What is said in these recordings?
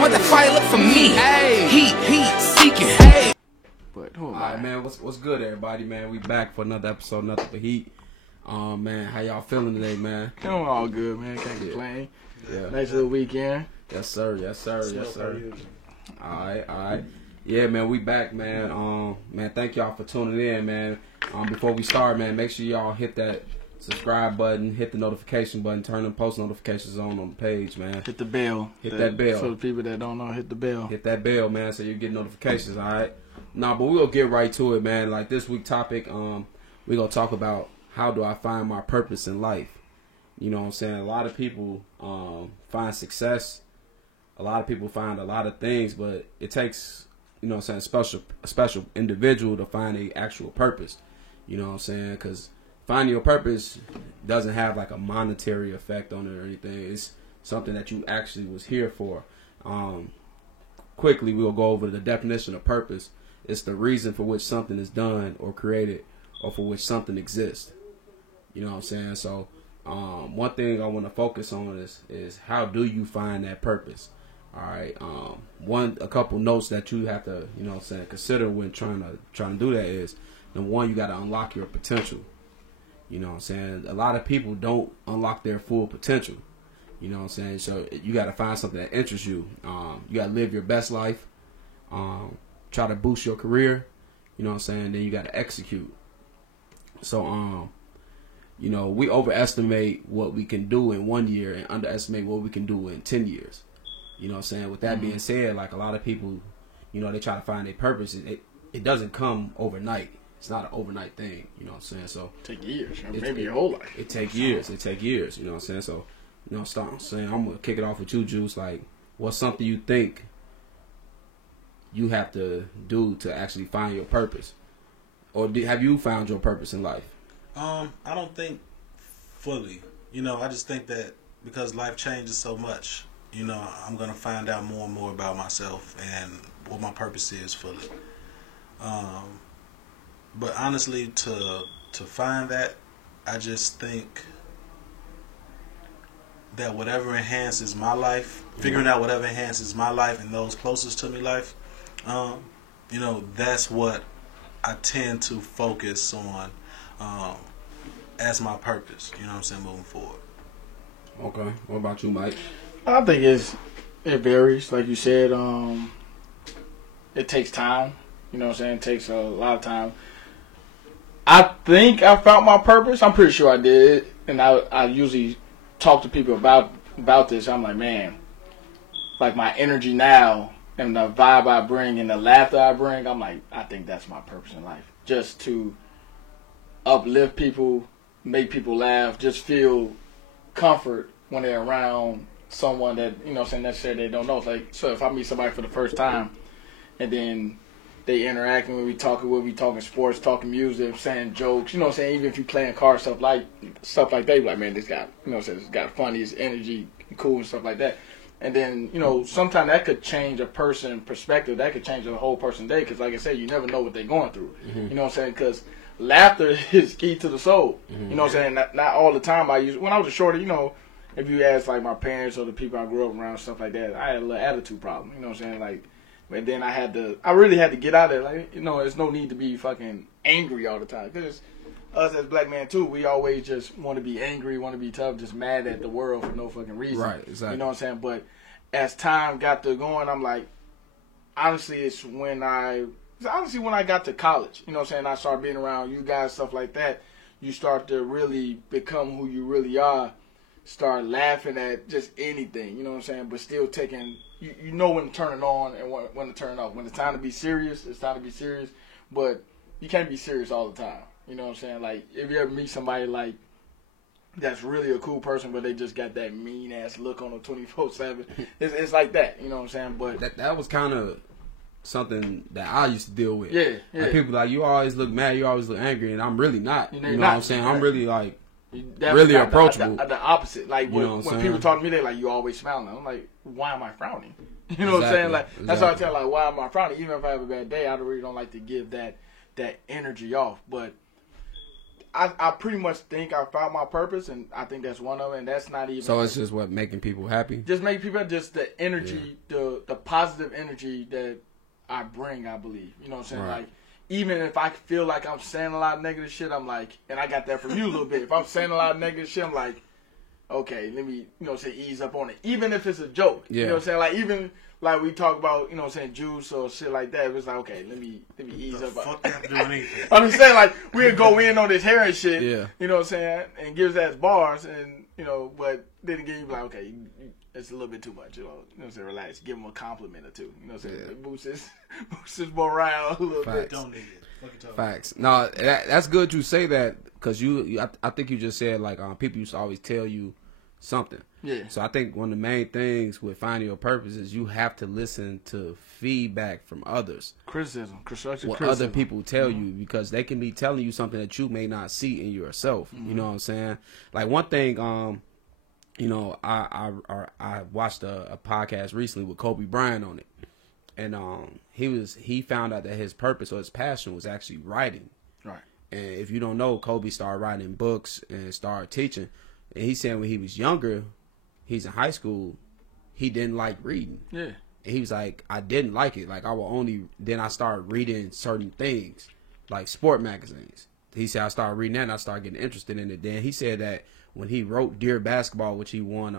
want the fire, look for me. Hey. Heat, seeking. Hey. But who am All I? right, man. What's good, everybody, man? We back for another episode, Nothing But Heat. Man, how y'all feeling today, man? I'm all good, man. Can't complain. Yeah. Nice little weekend. Yes, sir. Yes, sir. Yes, sir. All right. Yeah, man, we back, man. Man, thank y'all for tuning in, man. Before we start, man, make sure y'all hit that subscribe button, hit the notification button, turn the post notifications on the page, man. Hit the bell. Hit that bell. For the people that don't know, hit the bell. Hit that bell, man, so you get notifications, all right? Nah, but we'll get right to it, man. Like this week topic, we're going to talk about how do I find my purpose in life. You know what I'm saying? A lot of people find success. A lot of people find a lot of things, but it takes, you know what I'm saying, a special individual to find a actual purpose. You know what I'm saying? Because finding your purpose doesn't have like a monetary effect on it or anything. It's something that you actually was here for. Quickly, we'll go over the definition of purpose. It's the reason for which something is done or created or for which something exists. You know what I'm saying? So one thing I want to focus on is how do you find that purpose? All right. A couple notes that you have to, you know what I'm saying, consider when trying to do that is, number one, you got to unlock your potential. You know what I'm saying? A lot of people don't unlock their full potential. You know what I'm saying? So you got to find something that interests you. You got to live your best life. Try to boost your career. You know what I'm saying? Then you got to execute. So, you know, we overestimate what we can do in 1 year and underestimate what we can do in 10 years. You know what I'm saying? With that being said, like a lot of people, you know, they try to find their purpose. It doesn't come overnight. It's not an overnight thing. You know what I'm saying? So Take years, maybe your whole life. It take years. You know what I'm saying? So, you know, start saying, I'm gonna kick it off with you, Juice. Like, what's something you think you have to do to actually find your purpose, or have you found your purpose in life? I don't think fully. You know, I just think that because life changes so much, you know, I'm gonna find out more and more about myself and what my purpose is fully. But honestly, to find that, I just think that whatever enhances my life, figuring out whatever enhances my life and those closest to me life, you know, that's what I tend to focus on as my purpose. You know what I'm saying, moving forward. Okay. What about you, Mike? I think it varies. Like you said, it takes time. You know what I'm saying? It takes a lot of time. I think I found my purpose. I'm pretty sure I did. And I usually talk to people about this. I'm like, man, like my energy now and the vibe I bring and the laughter I bring, I'm like, I think that's my purpose in life. Just to uplift people, make people laugh, just feel comfort when they're around someone that, you know what I'm saying, necessarily they don't know. It's like, so if I meet somebody for the first time and then they interacting with me, talking sports, talking music, saying jokes, you know what I'm saying, even if you playing cards, stuff like that, you like, man, this guy, you know what I'm saying, this guy funny, his energy, cool and stuff like that. And then, you know, sometimes that could change a person's perspective. That could change a whole person's day. Because, like I said, you never know what they're going through. Mm-hmm. You know what I'm saying? Because laughter is key to the soul. Mm-hmm. You know what I'm saying? Not all the time. When I was a shorty, you know, if you ask, like, my parents or the people I grew up around, stuff like that, I had a little attitude problem. You know what I'm saying? Like, but then I really had to get out of it. Like, you know, there's no need to be fucking angry all the time. Because us as black men, too, we always just want to be angry, want to be tough, just mad at the world for no fucking reason. Right, exactly. You know what I'm saying? But as time got to going, I'm like, honestly, it's when I got to college. You know what I'm saying? I started being around you guys, stuff like that. You start to really become who you really are. Start laughing at just anything. You know what I'm saying? But still taking, you know when to turn it on and when to turn it off. When it's time to be serious, it's time to be serious. But you can't be serious all the time. You know what I'm saying? Like, if you ever meet somebody like that's really a cool person, but they just got that mean ass look on them 24/7. It's like that, you know what I'm saying? But that was kind of something that I used to deal with. Yeah. Like people like, you always look mad, you always look angry, and I'm really not. You know what I'm saying? I'm really like really approachable. The opposite. Like when people talk to me, they're like, "You always smiling." I'm like, "Why am I frowning?" You know what I'm saying? Like that's what I tell. Like, why am I frowning? Even if I have a bad day, I really don't like to give that energy off, but I pretty much think I found my purpose, and I think that's one of them, and that's not even... So it's just what, making people happy? Just make people, just the energy, the positive energy that I bring, I believe. You know what I'm saying? Right. Like, even if I feel like I'm saying a lot of negative shit, I'm like, and I got that from you a little bit. If I'm saying a lot of negative shit, I'm like, okay, let me, say, ease up on it. Even if it's a joke. Yeah. You know what I'm saying? Like, even, like, we talk about, juice or shit like that. It was like, okay, let me ease up. Fuck that doing anything. I'm just saying, like, we'll go in on this hair and shit. Yeah. You know what I'm saying? And give his ass bars, and, but then again, you be like, okay, it's a little bit too much, you know what I'm saying? Relax. Give him a compliment or two. You know what I'm saying? Yeah. Boost his morale a little bit. Don't need it. Fuck it up. Facts. No, that's good you say that because I think you just said like people used to always tell you something. Yeah. So I think one of the main things with finding your purpose is you have to listen to feedback from others. Constructive What criticism. other people tell you because they can be telling you something that you may not see in yourself. You know what I'm saying? Like one thing, I watched a podcast recently with Kobe Bryant on it, and he found out that his purpose or his passion was actually writing. Right. And if you don't know, Kobe started writing books and started teaching. And he said when he was younger, he's in high school, he didn't like reading. Yeah. And he was like, I didn't like it. Like then I started reading certain things, like sport magazines. He said I started reading that and I started getting interested in it. Then he said that when he wrote Dear Basketball, which he won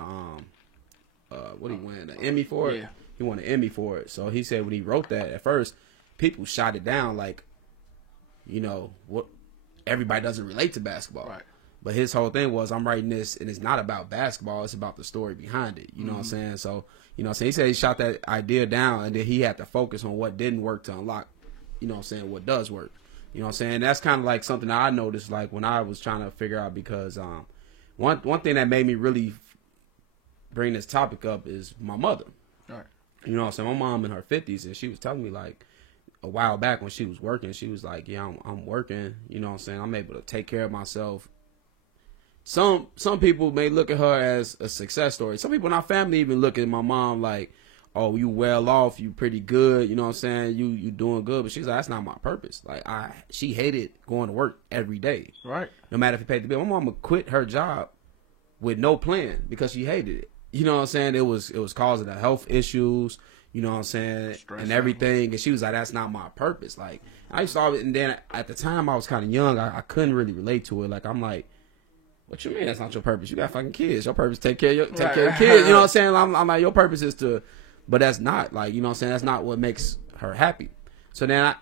what did he win? An Emmy for it? Yeah. He won an Emmy for it. So he said when he wrote that, at first, people shot it down like, what everybody doesn't relate to basketball. Right. But his whole thing was, I'm writing this, and it's not about basketball. It's about the story behind it. You know what I'm saying? So, so he said he shot that idea down, and then he had to focus on what didn't work to unlock, what does work. You know what I'm saying? That's kind of like something that I noticed, like, when I was trying to figure out, because one thing that made me really bring this topic up is my mother. Right. You know what I'm saying? My mom in her 50s, and she was telling me, like, a while back when she was working, she was like, yeah, I'm working. You know what I'm saying? I'm able to take care of myself. Some people may look at her as a success story. Some people in our family even look at my mom like, oh, you well off, you pretty good, you know what I'm saying? You doing good. But she's like, that's not my purpose. Like she hated going to work every day. Right. No matter if he paid the bill. My mama quit her job with no plan because she hated it. You know what I'm saying? It was causing her health issues, you know what I'm saying, Stress and everything. And she was like, that's not my purpose. Like I used to always, and then at the time I was kind of young, I couldn't really relate to it. Like I'm like, what you mean that's not your purpose? You got fucking kids. Your purpose is take care of your kids. You know what I'm saying? I'm like, your purpose is to, but that's not, like, you know what I'm saying? That's not what makes her happy. So then I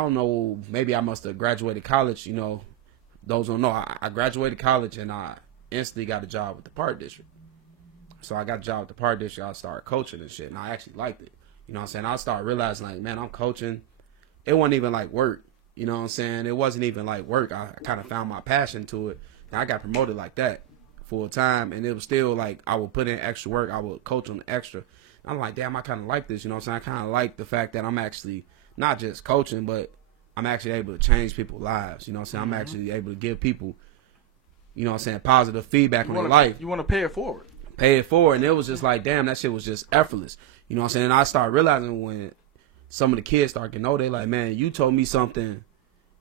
don't know, maybe I must have graduated college, those don't know. I graduated college and I instantly got a job with the Park District. So I got a job with the Park District. I started coaching and shit, and I actually liked it. You know what I'm saying? I started realizing, like, man, I'm coaching. It wasn't even like work. You know what I'm saying? It wasn't even like work. I kind of found my passion to it. And I got promoted like that full time. And it was still like I would put in extra work. I would coach on the extra. And I'm like, damn, I kind of like this. You know what I'm saying? I kind of like the fact that I'm actually not just coaching, but I'm actually able to change people's lives. You know what I'm saying? I'm actually able to give people, you know what I'm saying, positive feedback on their life. You want to pay it forward. Pay it forward. And it was just like, damn, that shit was just effortless. You know what I'm saying? And I started realizing when some of the kids start getting older, they like, man, you told me something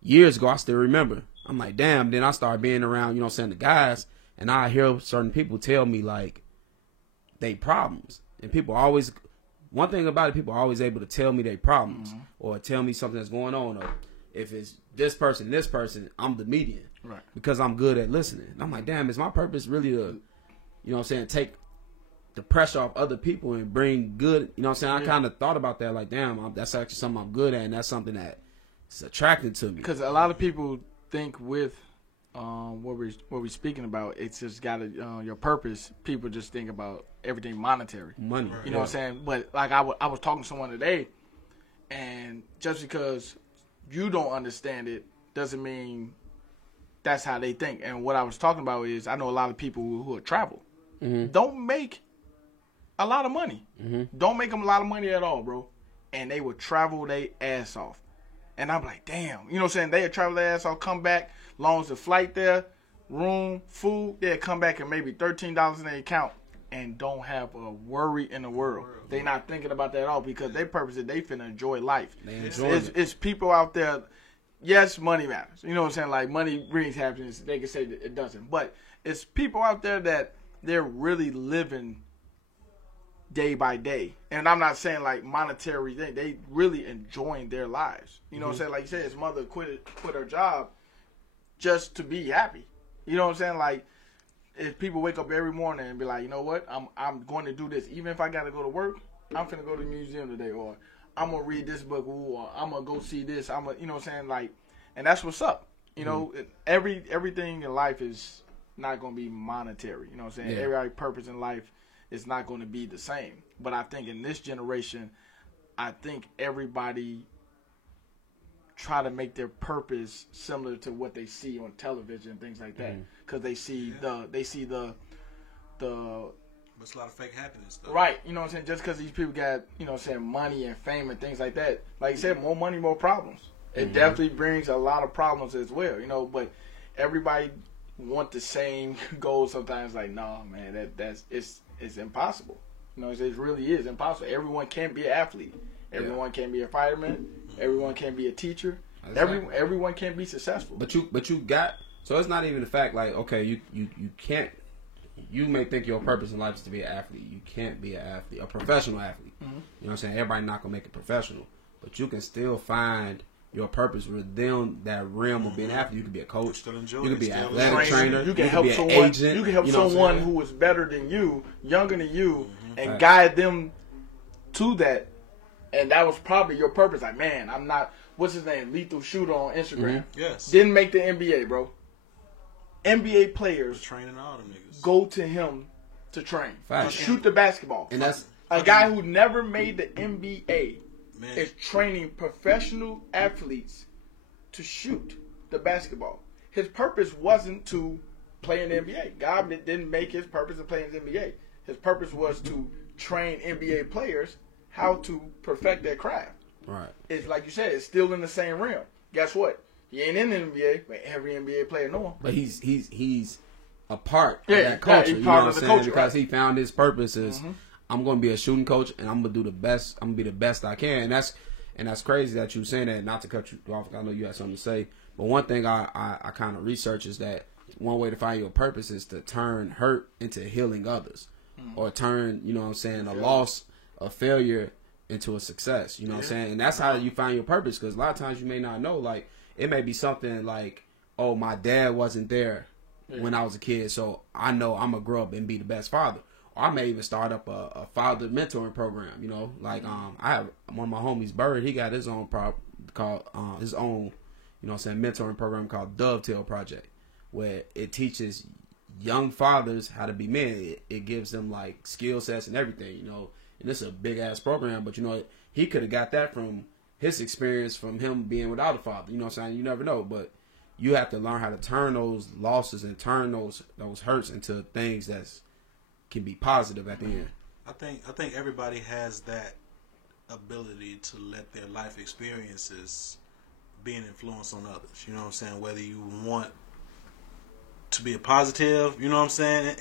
years ago, I still remember. I'm like, damn. Then I started being around, you know what I'm saying, the guys, and I hear certain people tell me, like, they problems. And people always, one thing about it, people are always able to tell me their problems or tell me something that's going on. Or if it's this person, I'm the median. Right. Because I'm good at listening. And I'm like, damn, is my purpose really to, you know what I'm saying, take the pressure off other people and bring good, you know what I'm saying? I kind of thought about that, like, damn, that's actually something I'm good at, and that's something that's attracted to me. Because a lot of people think with what we're speaking about, it's just got your purpose. People just think about everything monetary. Money. You know what I'm saying? But, like, I was talking to someone today, and just because you don't understand it doesn't mean that's how they think. And what I was talking about is I know a lot of people who travel. Don't make a lot of money. Don't make them a lot of money at all, bro. And they would travel their ass off. And I'm like, damn. You know what I'm saying? They would travel their ass off, come back, long as the flight there, room, food, they'd come back and maybe $13 in their account and don't have a worry in the world. They not thinking about that at all because their purpose is they finna enjoy life. It's people out there, yes, money matters. You know what I'm saying? Like, money brings happiness. They can say that it doesn't. But it's people out there that they're really living day by day. And I'm not saying like monetary thing. They really enjoying their lives. You know what I'm saying? Like you said, his mother quit her job just to be happy. You know what I'm saying? Like, if people wake up every morning and be like, you know what, I'm going to do this. Even if I got to go to work, I'm finna go to the museum today, or I'm going to read this book, or I'm going to go see this. You know what I'm saying? Like, and that's what's up. You know, everything in life is not going to be monetary. You know what I'm saying? Yeah. Every purpose in life is not going to be the same. But I think in this generation, I think everybody try to make their purpose similar to what they see on television and things like that, because they see the But it's a lot of fake happiness, though. right. You know what I'm saying? Just because these people got, you know what I'm saying, money and fame and things like that. Like you said, more money, more problems. It definitely brings a lot of problems as well. You know, but everybody want the same goal sometimes. Like, no, man, it's impossible. You know, it really is impossible. Everyone can't be an athlete. Everyone can't be a fireman. Everyone can't be a teacher. Everyone can't be successful. But you got, so it's not even the fact like, okay, you can't, you may think your purpose in life is to be an athlete. You can't be an athlete, a professional athlete. You know what I'm saying? Everybody not gonna make it professional, but you can still find your purpose within that realm of being an athlete. You could be a coach. Still enjoy You could it, be an still athletic trainer. You can could help be an someone. agent. You can help know what I'm someone saying? who is better than you, younger than you, and Right. guide them to that. And that was probably your purpose. Like, man, I'm not. What's his name? Lethal Shooter on Instagram. Yes. Didn't make the NBA, bro. NBA players Training all them niggas. go to him to train, Facts. to shoot the basketball. And that's A guy who never made the NBA Man. is training professional athletes to shoot the basketball. His purpose wasn't to play in the NBA. God didn't make his purpose to play in the NBA. His purpose was to train NBA players how to perfect their craft. right. It's like you said, it's still in the same realm. Guess what? He ain't in the NBA, but every NBA player know him. But he's a part Yeah, of that culture. he's You part know of what the I'm saying? culture, Because right. he found his purpose is I'm going to be a shooting coach and I'm going to do the best. I'm going to be the best I can. And that's crazy that you saying that. Not to cut you off, I know you had something to say. But one thing I kind of research is that one way to find your purpose is to turn hurt into healing others, or turn, you know what I'm saying, a loss, a failure into a success. You know what I'm saying? And that's how you find your purpose, because a lot of times you may not know. Like, it may be something like, oh, my dad wasn't there when I was a kid, so I know I'm going to grow up and be the best father. Or I may even start up a father mentoring program, you know. Like, I have one of my homies, Bird, he got his own his own, you know what I'm saying, mentoring program called Dovetail Project, where it teaches young fathers how to be men. It gives them like skill sets and everything, you know. And it's a big ass program, but you know, he could have got that from his experience from him being without a father. You know what I'm saying? You never know, but you have to learn how to turn those losses and turn those hurts into things that can be positive at the end. I think everybody has that ability to let their life experiences be an influence on others. You know what I'm saying? Whether you want to be a positive, you know what I'm saying,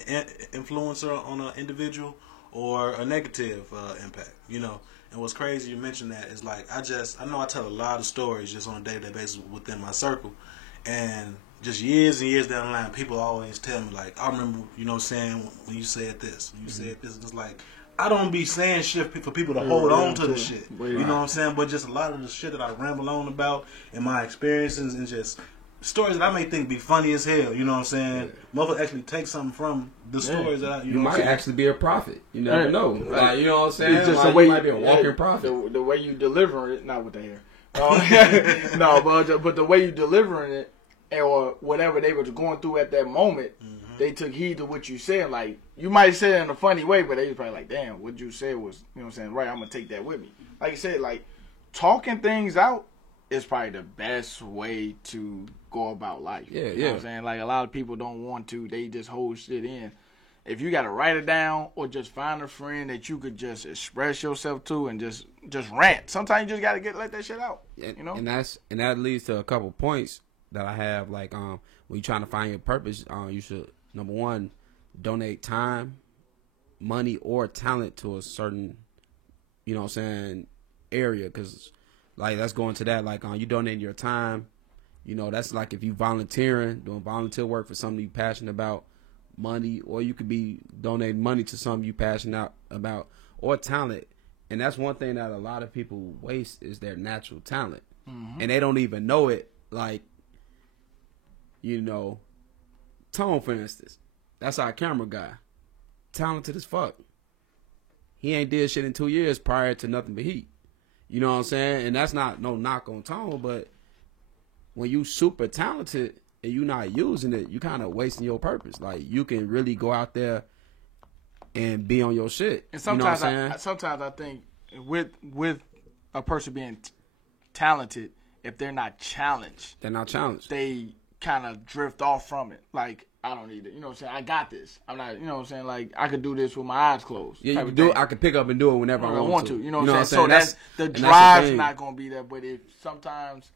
influencer on an individual, or a negative impact, you know. And what's crazy, you mentioned that, is like, I know I tell a lot of stories just on a day-to-day basis within my circle, and just years and years down the line, people always tell me, like, I remember, you know what I'm saying, when you said this, when you said this, it's like, I don't be saying shit for people to hold on to the shit, you know what I'm saying, but just a lot of the shit that I ramble on about and my experiences and just stories that I may think be funny as hell, you know what I'm saying? Mother actually take something from the stories that I, You know what might I'm saying? actually be a prophet. You never know. Like, you know what I'm saying? It's just Like, the way you might be a walking prophet. The way you deliver it, not with the hair. No, but the way you delivering it, or whatever they were going through at that moment, they took heed to what you said. Like, you might say it in a funny way, but they was probably like, damn, what you said was, you know what I'm saying, right, I'm going to take that with me. Like you said, like, talking things out is probably the best way to go about life. Yeah, You know what I'm saying? Like, a lot of people don't want to. They just hold shit in. If you got to write it down, or just find a friend that you could just express yourself to and just rant. Sometimes you just got to let that shit out. You know? And that leads to a couple points that I have. Like, when you're trying to find your purpose, you should, number one, donate time, money, or talent to a certain, you know what I'm saying, area. Because, like, let's go into that. Like, you donate your time. You know, that's like if you volunteering, doing volunteer work for something you're passionate about, money, or you could be donating money to something you're passionate about, or talent. And that's one thing that a lot of people waste is their natural talent. And they don't even know it. Like, you know, Tone, for instance. That's our camera guy. Talented as fuck. He ain't did shit in 2 years prior to Nothing But Heat. You know what I'm saying? And that's not no knock on Tone, but when you super talented and you not using it, you kind of wasting your purpose. Like, you can really go out there and be on your shit. And you know what sometimes, I'm saying? sometimes I think with a person being talented, if they're not challenged, They're not challenged. they kind of drift off from it. Like, I don't need it. You know what I'm saying? I got this. I'm not, you know what I'm saying? Like, I could do this with my eyes closed. Yeah, type you of do. thing. I can pick up and do it whenever I I want to. You know what I'm saying? So That's the and that's drive's thing. not going to be there. But if sometimes,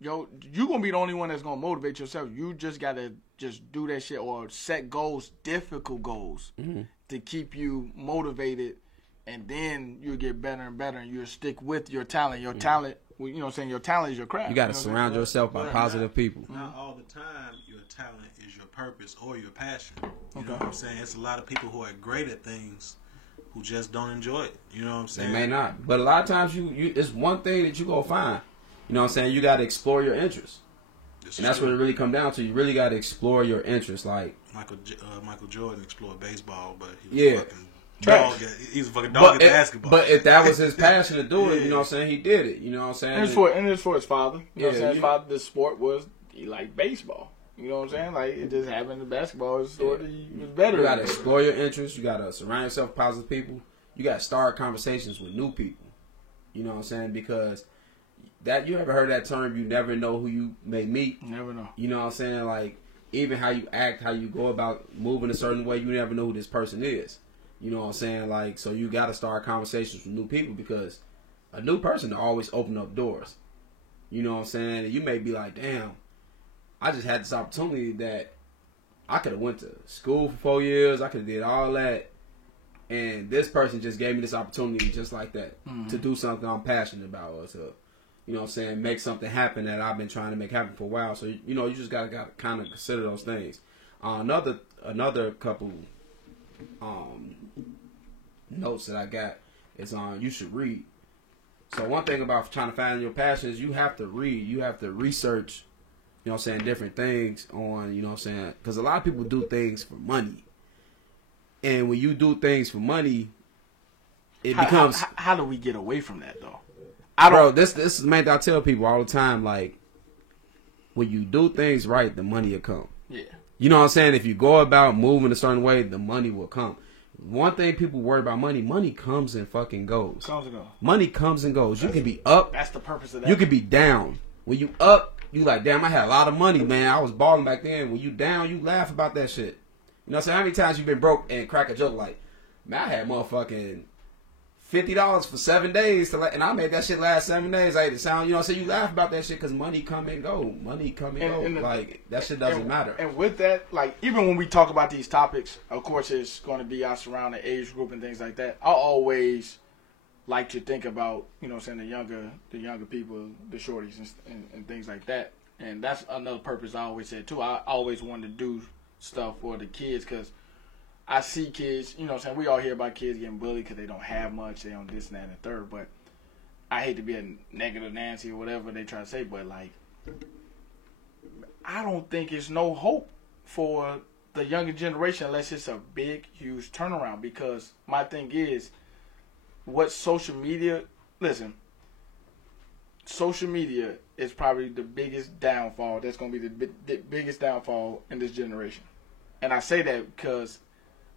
you're going to be the only one that's going to motivate yourself. You just got to just do that shit or set goals, difficult goals, to keep you motivated. And then you'll get better and better, and you'll stick with your talent. Your talent, you know what I'm saying? Your talent is your craft. You got to know what I'm saying? surround yourself by positive people. Not all the time your talent is your purpose or your passion. You know what I'm saying? It's a lot of people who are great at things who just don't enjoy it. You know what I'm They saying? may not, but a lot of times you it's one thing that you gonna find. You know what I'm saying? You got to explore your interests, and that's what it really come down to. You really got to explore your interests. Like Michael Jordan explored baseball, but he was Yeah. a fucking dog. He's a fucking dog at basketball. But if that was his passion to do it, you know what I'm saying? He did it. You know what I'm saying? And it's for his father. You know what I'm saying? His you- father, this sport was, he liked baseball. You know what I'm saying? Like, it just happened in basketball. It's sort of, he was better. You got to at it. explore your interests. You got to surround yourself with positive people. You got to start conversations with new people. You know what I'm saying? Because that you ever heard that term? You never know who you may meet. You never know. You know what I'm saying? Like, even how you act, how you go about moving a certain way, you never know who this person is. You know what I'm saying? Like, so you got to start conversations with new people because a new person will always open up doors. You know what I'm saying? And you may be like, damn, I just had this opportunity that I could have went to school for 4 years. I could have did all that. And this person just gave me this opportunity just like that to do something I'm passionate about or to, you know what I'm saying, make something happen that I've been trying to make happen for a while. So, you know, you just got to kind of consider those things. Another couple notes that I got is you should read. So one thing about trying to find your passion is you have to read. You have to research, you know what I'm saying, different things on, you know what I'm saying, because a lot of people do things for money. And when you do things for money, it becomes... How do we get away from that, though? Bro, this is the main thing I tell people all the time. Like, when you do things right, the money will come. Yeah. You know what I'm saying? If you go about moving a certain way, the money will come. One thing people worry about money comes and fucking goes. Comes and goes. Money comes and goes. You can be up. That's the purpose of that. You can be down. When you up, you like, damn, I had a lot of money, man. I was balling back then. When you down, you laugh about that shit. You know what I'm saying? How many times you been broke and crack a joke like, man, I had motherfucking $50 for 7 days and I made that shit last 7 days. I hate it sound, you know what I'm saying? You laugh about that shit because money come and go. Money come and go. Like, that shit doesn't matter. And with that, like, even when we talk about these topics, of course, it's going to be our surrounding age group and things like that. I always like to think about, you know what I'm saying, the younger people, the shorties and things like that. And that's another purpose I always said, too. I always wanted to do stuff for the kids because I see kids, you know what I'm saying, we all hear about kids getting bullied because they don't have much, they don't this and that and the third, but I hate to be a negative Nancy or whatever they try to say, but like, I don't think it's no hope for the younger generation unless it's a big, huge turnaround, because my thing is, what social media, listen, social media is probably the biggest downfall, that's going to be the biggest downfall in this generation. And I say that because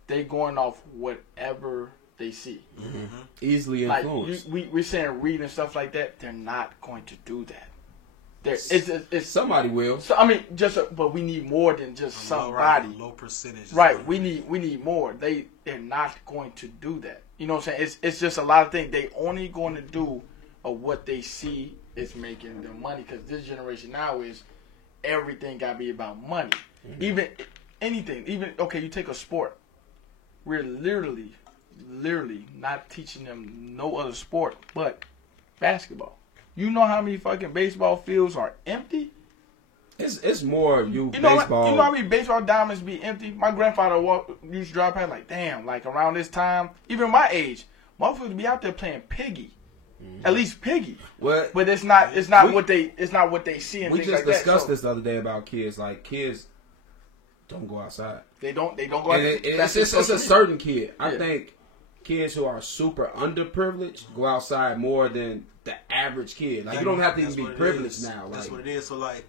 they going off whatever they see. Mm-hmm. Easily like influenced. we're saying read and stuff like that. They're not going to do that. It's somebody will. So I mean, but we need more than just somebody. Low percentage. Right. We need more. They're not going to do that. You know what I'm saying? It's just a lot of things. They only going to do what they see is making them money, because this generation now is everything got to be about money. Mm-hmm. Even anything. Even okay, you take a sport. We're literally not teaching them no other sport but basketball. You know how many fucking baseball fields are empty? It's more you You know baseball. what? You know how many baseball diamonds be empty? My grandfather used to drive past like, damn, like around this time, even my age, motherfuckers be out there playing piggy. At least piggy. Well, But it's not what they see and we things just like discussed that. this the other day about kids. Like kids don't go outside. They don't go out. And it's a certain kid. I Yeah. think kids who are super underprivileged go outside more than the average kid. Like you don't have to even That's be what it privileged is. now. That's Like, what it is. So like,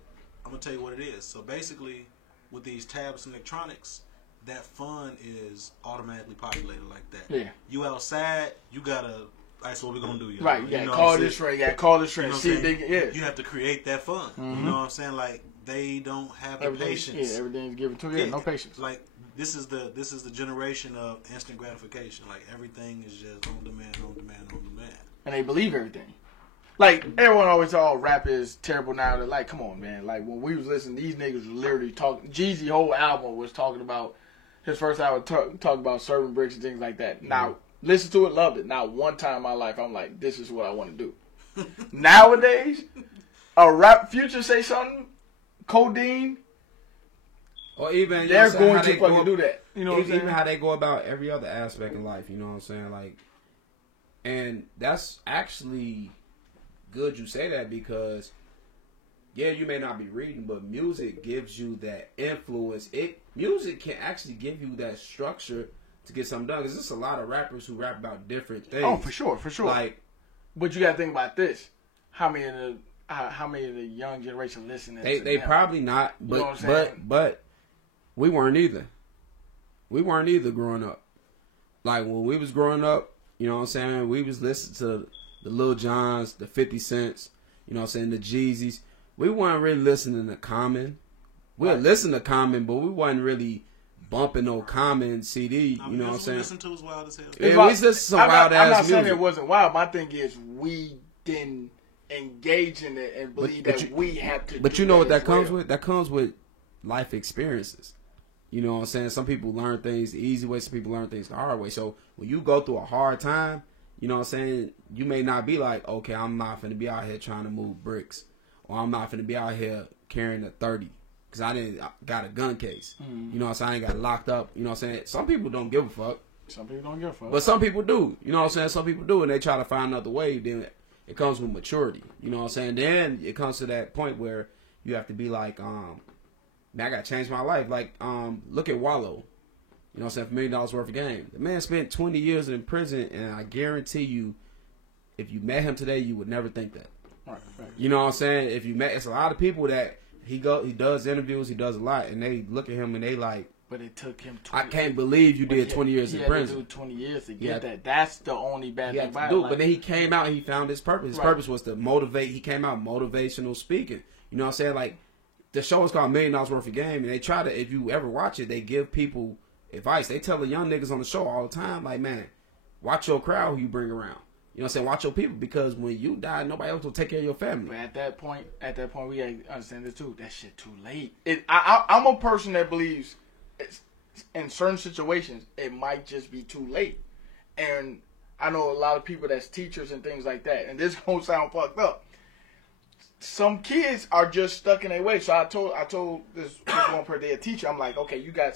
I'm gonna tell you what it is. So basically, with these tablets and electronics, that fun is automatically populated like that. Yeah. You outside, you gotta. That's what we're gonna do. Y'all. Right, you know gotta what call I'm this saying? friend, you gotta call this You friend, know what see I'm if they saying? can, yeah. You have to create that fun. You know what I'm saying? Like they don't have the patience. Yeah, everything's given to you. Yeah, no patience. Like this is the generation of instant gratification. Like everything is just on demand, on demand, on demand. And they believe everything. Like, everyone always thought rap is terrible now. They're like, come on, man. Like, when we was listening, these niggas was literally talking. Jeezy whole album was talking about, his first album talk about serving bricks and things like that. Now, listen to it, loved it. Not one time in my life I'm like, this is what I want to do. Nowadays, a rap Future say something, codeine, or even they're going how to they fucking go- do that. You know what I'm even saying? how they go about every other aspect of life. You know what I'm saying? Like, and that's actually good you say that because, yeah, you may not be reading, but music gives you that influence. Music can actually give you that structure to get something done. Because there's a lot of rappers who rap about different things. Oh, for sure, for sure. Like, but you got to think about this: how many of the young generation listen to they them? probably not, You know what I'm but saying? but we weren't either. We weren't either growing up. Like when we was growing up, you know what I'm saying? We was listening to the Lil Jons, the 50 Cents, you know what I'm saying, the Jeezys. We weren't really listening to Common. We would listen to Common, but we wasn't really bumping no Common CD, you know what I'm saying? Listen to is wild as hell. Yeah, we listen to some wild I'm not ass saying music. it wasn't wild. My thing is we didn't engage in it and believe but that you- we have to. But do you know what as that comes well. with? That comes with life experiences. You know what I'm saying? Some people learn things the easy way, some people learn things the hard way. So when you go through a hard time, you know what I'm saying, you may not be like, okay, I'm not finna be out here trying to move bricks. Or I'm not finna be out here carrying a 30. Because I got a gun case. You know what I'm saying? I ain't got locked up. You know what I'm saying? Some people don't give a fuck. Some people don't give a fuck. But some people do. You know what I'm saying? Some people do, and they try to find another way. Then it comes with maturity. You know what I'm saying? Then it comes to that point where you have to be like, man, I got to change my life. Like, look at Wallow. You know what I'm saying? For $1 million worth of game. The man spent 20 years in prison, and I guarantee you, if you met him today, you would never think that. Right. You know what I'm saying? If you met, it's a lot of people that he does interviews, he does a lot, and they look at him and they like, But it took him. I can't believe you did 20 years he in had to prison. do 20 years to get Yeah. that. That's the only bad He thing had to about do it. it. But then he came out and he found his purpose. His Right. purpose was to motivate. He came out motivational speaking. You know what I'm saying? Like, the show is called $1 million worth of game, and they try to, if you ever watch it, they give people advice. They tell the young niggas on the show all the time, like, man, watch your crowd who you bring around. You know what I'm saying? Watch your people, because when you die, nobody else will take care of your family. But at that point, we gotta understand this too. That shit too late. I'm a person that believes in certain situations it might just be too late. And I know a lot of people that's teachers and things like that. And this gonna sound fucked up. Some kids are just stuck in their way. So I told this one per day a teacher, I'm like, okay, you got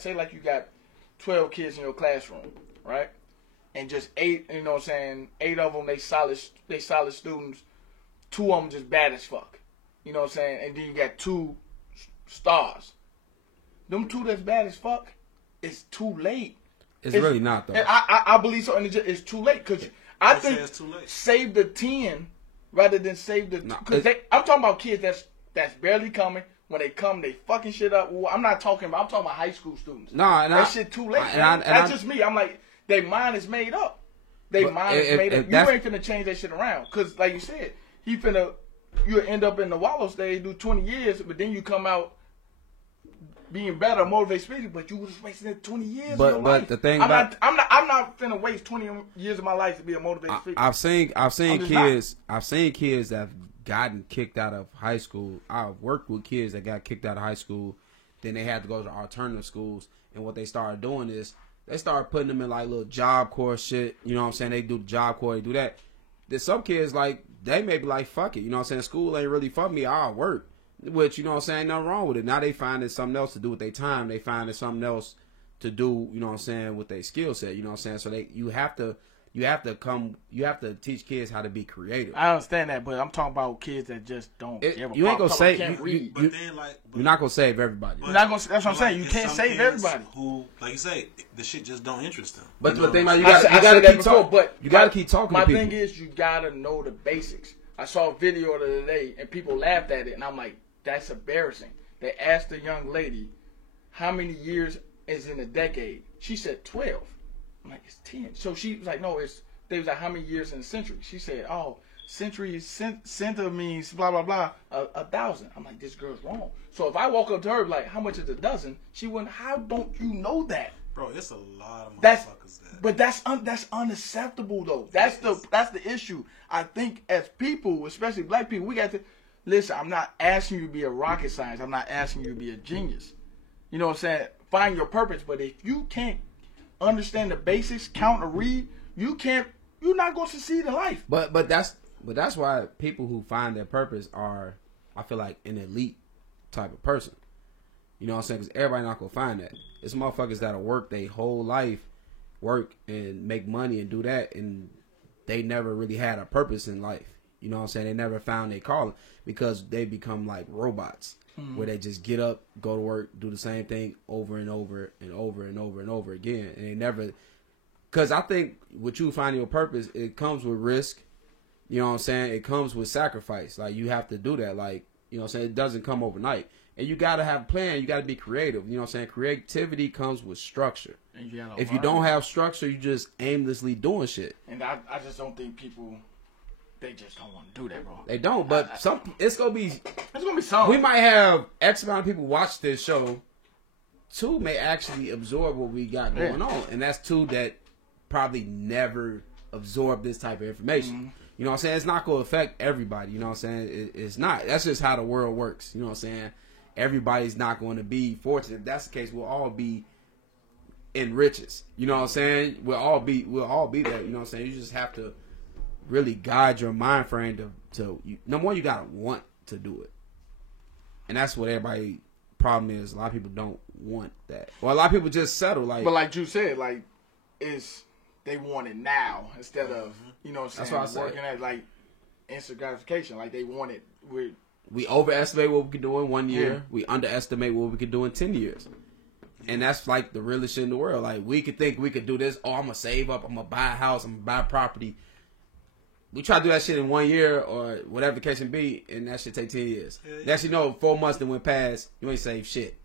12 kids in your classroom, right? And just 8, you know what I'm saying, 8 of them, they solid students. 2 of them just bad as fuck. You know what I'm saying? And then you got 2 stars. Them 2 that's bad as fuck, it's too late. It's really not, though. And I believe so. And it's too late. Because I Don't say think it's too late. save the 10 rather than save the... Because I'm talking about kids that's barely coming. When they come, they fucking shit up. Well, I'm talking about high school students. Nah, and that shit too late. That's just me. I'm like, their mind is made up. Their mind is made up. You ain't finna change that shit around. Because, like you said, you'll end up in the wallow stage, do 20 years, but then you come out being better, motivate speaking, but you was wasting 20 years of your life. The thing I'm not finna waste 20 years of my life to be a motivated speaker. I've seen just kids that have gotten kicked out of high school. I've worked with kids that got kicked out of high school. Then they had to go to alternative schools, and what they started doing is they started putting them in like little Job Corps shit. You know what I'm saying? They do the Job Corps, they do that. There's some kids like they may be like, fuck it. You know what I'm saying? School ain't really for me. I'll work. Which, you know what I'm saying, nothing wrong with it. Now they finding something else to do with their time. They finding something else to do, you know what I'm saying, with their skill set. You know what I'm saying? So you have to teach kids how to be creative. I understand that, but I'm talking about kids that just don't. You ain't gonna say read. You're not gonna save everybody. You're not gonna. That's what I'm saying. You can't save everybody. Who, like you say, the shit just don't interest them. But you the know? thing, like, you I gotta said keep talking. but You gotta keep talking. My to people. thing is, you gotta know the basics. I saw a video the other day, and people laughed at it, and I'm like, that's embarrassing. They asked a young lady, how many years is in a decade? She said 12. I'm like, it's 10. So she was like, no, it's. They was like, how many years in a century? She said, oh, century, center means blah, blah, blah, 1,000. I'm like, this girl's wrong. So if I walk up to her, like, how much is a dozen? She wouldn't, how don't you know that? Bro, it's a lot of motherfuckers that. But that's unacceptable, though. That's the issue. I think as people, especially black people, we got to, listen, I'm not asking you to be a rocket scientist. I'm not asking you to be a genius. You know what I'm saying? Find your purpose. But if you can't understand the basics, count or read, you're not going to succeed in life. But that's why people who find their purpose are, I feel like, an elite type of person. You know what I'm saying? Because everybody not going to find that. It's motherfuckers that'll work their whole life, work and make money and do that, and they never really had a purpose in life. You know what I'm saying? They never found their calling because they become like robots where they just get up, go to work, do the same thing over and over and over and over and over again. And they never... Because I think with you finding your purpose, it comes with risk. You know what I'm saying? It comes with sacrifice. Like, you have to do that. Like, you know what I'm saying? It doesn't come overnight. And you got to have a plan. You got to be creative. You know what I'm saying? Creativity comes with structure. And if you don't have structure, you just aimlessly doing shit. And I just don't think people, they just don't want to do that, bro. They don't. But it's going to be... It's going to be something. We might have X amount of people watch this show. 2 may actually absorb what we got going on. And that's 2 that... probably never absorb this type of information. Mm-hmm. You know what I'm saying? It's not going to affect everybody. You know what I'm saying? It's not. That's just how the world works. You know what I'm saying? Everybody's not going to be fortunate. If that's the case, we'll all be in riches. You know what I'm saying? We'll all be there. You know what I'm saying? You just have to really guide your mind frame to number one, you got to want to do it. And that's what everybody problem is. A lot of people don't want that. Well, a lot of people just settle. But like you said, like, they want it now instead of, you know what I'm saying, working at like instant gratification. Like, they want it. We overestimate what we can do in 1 year. Yeah. We underestimate what we can do in 10 years. And that's like the realest shit in the world. Like, we could think we could do this. Oh, I'm going to save up. I'm going to buy a house. I'm going to buy property. We try to do that shit in 1 year or whatever the case may be, and that shit take 10 years. Yeah. Next, you know, 4 months that went past, you ain't saved shit.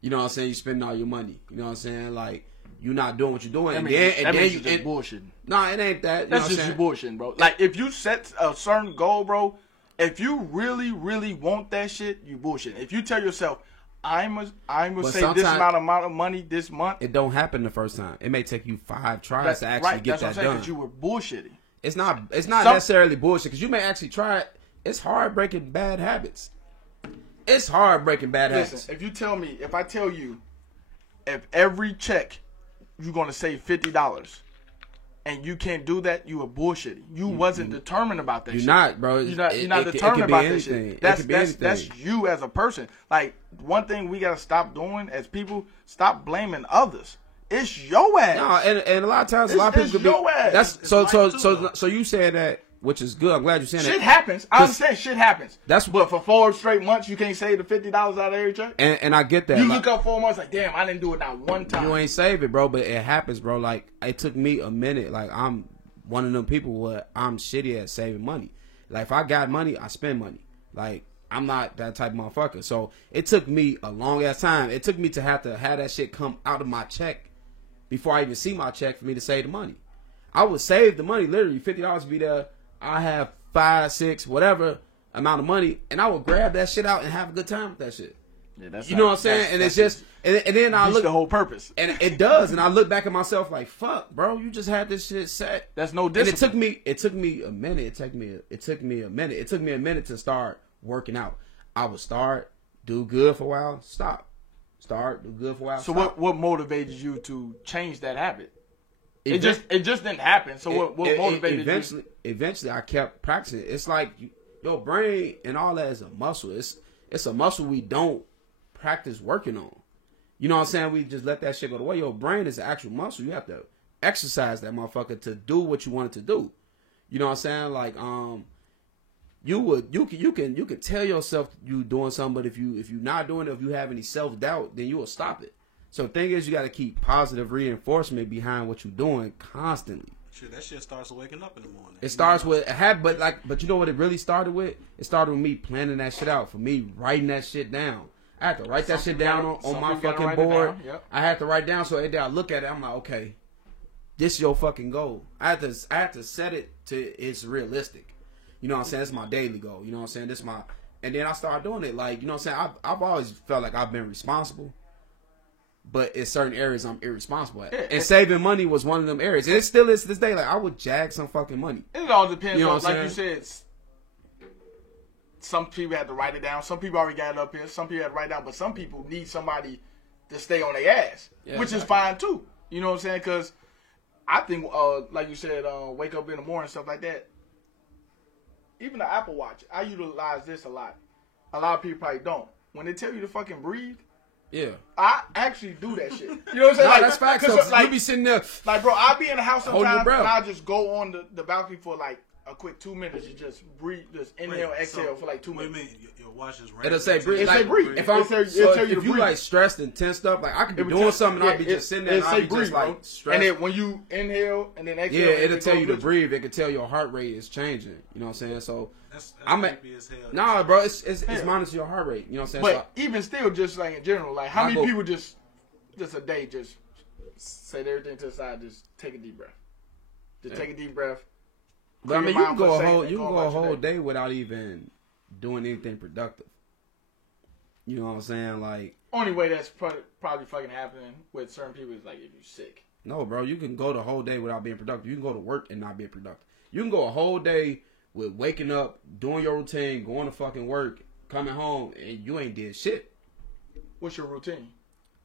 You know what I'm saying? You spending all your money. You know what I'm saying? Like, you're not doing what you're doing. That means you just bullshitting. Nah, it ain't that. That's just you bullshitting, bro. Like, if you set a certain goal, bro, if you really, really want that shit, you bullshitting. If you tell yourself, I'm gonna save this amount of money this month, it don't happen the first time. It may take you 5 tries to actually get that done. Because you were bullshitting. It's not necessarily bullshit because you may actually try it. It's hard breaking bad habits. It's hard breaking bad habits. Listen, if I tell you, if every check you're gonna save $50, and you can't do that, you are bullshitting. You wasn't determined about that. You're shit. Not, bro. You're not determined about that shit. That's you as a person. Like, one thing we gotta stop doing as people, stop blaming others. It's your ass. No, and a lot of times, a lot of people could be. Ass. That's so you saying that, which is good. I'm glad you're saying that. Shit happens. I understand shit happens. But for 4 straight months, you can't save the $50 out of every check. And I get that. You look up 4 months like, damn, I didn't do it not one time. You ain't save it, bro. But it happens, bro. Like, it took me a minute. Like, I'm one of them people where I'm shitty at saving money. Like, if I got money, I spend money. Like, I'm not that type of motherfucker. So it took me a long ass time. It took me to have that shit come out of my check before I even see my check for me to save the money. I would save the money, literally $50 would be there. I have 5, 6, whatever amount of money, and I would grab that shit out and have a good time with that shit. Yeah, that's what I'm saying? And it's just, and then I look the whole purpose, and it does. And I look back at myself like, fuck, bro, you just had this shit set. That's no discipline. And it took me a minute. It took me a minute to start working out. I would start, do good for a while, stop. Start, do good for a while. So stop. What motivated you to change that habit? It just didn't happen. So what motivated you? Eventually, I kept practicing. It's like your brain and all that is a muscle. It's a muscle we don't practice working on. You know what I'm saying? We just let that shit go to way. Your brain is an actual muscle. You have to exercise that motherfucker to do what you want it to do. You know what I'm saying? Like, you can tell yourself you doing something, but if you're not doing it, if you have any self-doubt, then you will stop it. So the thing is, you got to keep positive reinforcement behind what you're doing constantly. Shit, that shit starts with waking up in the morning. It starts with a habit, but you know what it really started with? It started with me planning that shit out. For me, writing that shit down. I had to write that shit down on my fucking board. Yep. I had to write down so every day I look at it, I'm like, okay, this is your fucking goal. I had to set it to it's realistic. You know what I'm saying? It's my daily goal. You know what I'm saying? And then I started doing it. Like, you know what I'm saying? I've always felt like I've been responsible. But in certain areas, I'm irresponsible at. And saving money was one of them areas. And it still is to this day. Like, I would jag some fucking money. It all depends You know on, what like I'm you said, some people had to write it down. Some people already got it up here. Some people had to write it down. But some people need somebody to stay on their ass, which is fine, too. You know what I'm saying? Because I think, like you said, wake up in the morning, stuff like that. Even the Apple Watch, I utilize this a lot. A lot of people probably don't. When they tell you to fucking breathe, yeah, I actually do that shit. You know what I'm saying? No, that's facts. Like, you be sitting there. Like, bro, I'll be in the house Hold your sometimes breath. and I'll just go on the balcony for like a quick 2 minutes. You just breathe, just inhale, exhale for like 2 minutes. What do you mean? Your watch is It'll say breathe. It say breathe. If I'm, It'll so tell you if to you breathe. like stressed and tensed up, like I could be It would doing tell- something and yeah, I'll be just sitting there and it'll I'll say be breathe, just bro. like stressed. And then when you inhale and then exhale, Yeah, it'll it tell goes you to with breathe. It can tell your heart rate is changing. You know what I'm saying? So That's I'm creepy as hell. nah, bro. It's Yeah. monitoring your heart rate. You know what I'm saying? But even still, just like in general, like how I many go- people just a day just set everything to the side, just take a deep breath. Just take a deep breath. But I mean, Clear you your can mind for go a a second whole and you can go go a about your whole day. day without even doing anything productive. You know what I'm saying? Like, Only way that's probably fucking happening with certain people is like if you're sick. no, bro. You can go the whole day without being productive. You can go to work and not being productive. You can go a whole day with waking up, doing your routine, going to fucking work, coming home, and you ain't did shit. What's your routine?